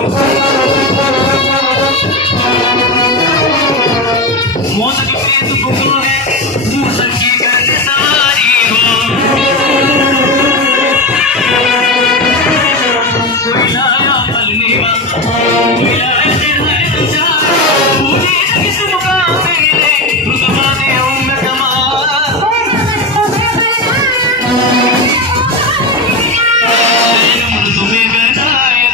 मौत के प्रेत कुकुर है मूसल की गर्द सवारी हो कोई लाया पलने वाला कोई लाया तेरा तुझा मुझे किस मुकाम पे रुतबा दे मैं कमाल तुम्हें बताया